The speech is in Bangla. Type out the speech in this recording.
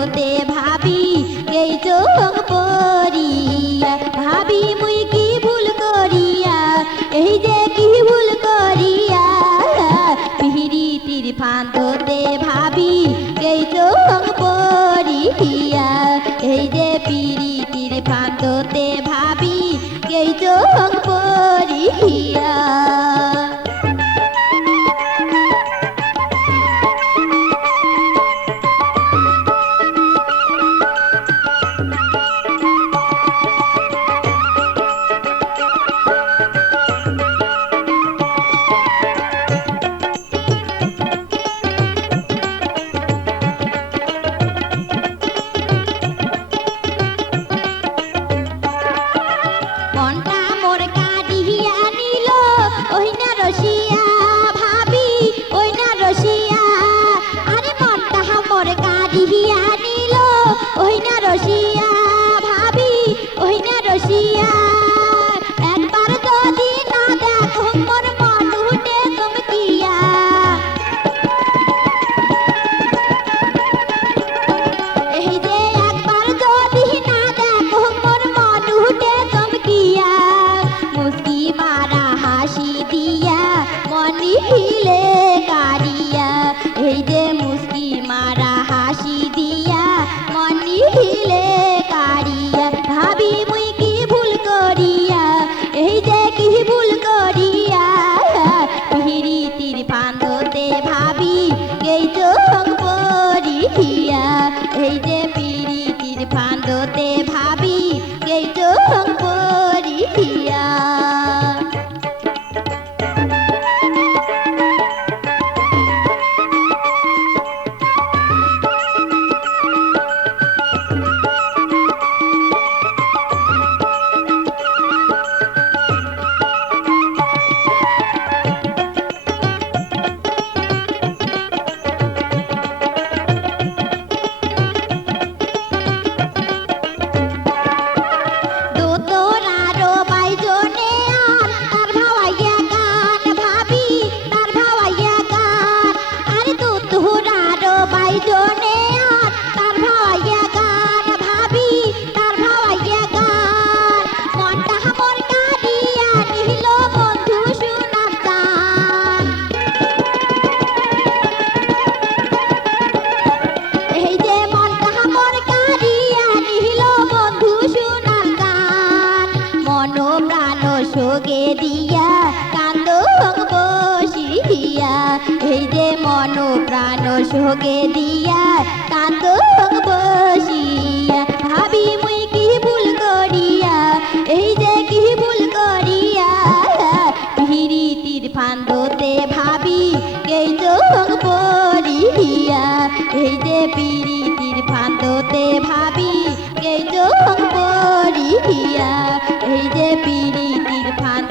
ফান্দতে ভাবি এই চোখ পড়িয়া ভাবি মুই কি ভুল করিয়া এই যে কি ভুল করিয়া পিহিরিতির ফান্দতে ভাবি এই চোখ পড়িয়া এই যে পিরিতির ফান্দতে ভাবি এই চোখ পড়িয়া একবার যদি না দেখো মোর মন উঠে চমকিয়া এই যে একবার যদি না দেখো মোর মন উঠে চমকিয়া মুস্কি মারা হাসি দিয়া মনি হিলে কারিয়া এই যে মুস্কি মারা হাসি দিয়া মনি হিলে কারিয়া ভাবি মুই কি ভুল করিয়া এই যে কি ভুল করিয়া পিহিরিতির ফান্দতে ভাবি এই চোখ পড়িয়া এই যে পিরিতির ফান্দতে ভাবি এই চোখ পড়িয়া সোগে দিয়া কান্দ বসিয়া এই যে মন প্রাণ সোগে দিয়া কান্দ বসিয়া ভাবি মুই কি ভুল করিয়া এই যে কি ভুল করিয়া পিহিরিতির ফান্দতে ভাবি এই চোখ পড়িয়া এই যে পিরিতির ফান্দতে ভাবি এই চোখ পড়িয়া এই যে পিরিতির ফান্দ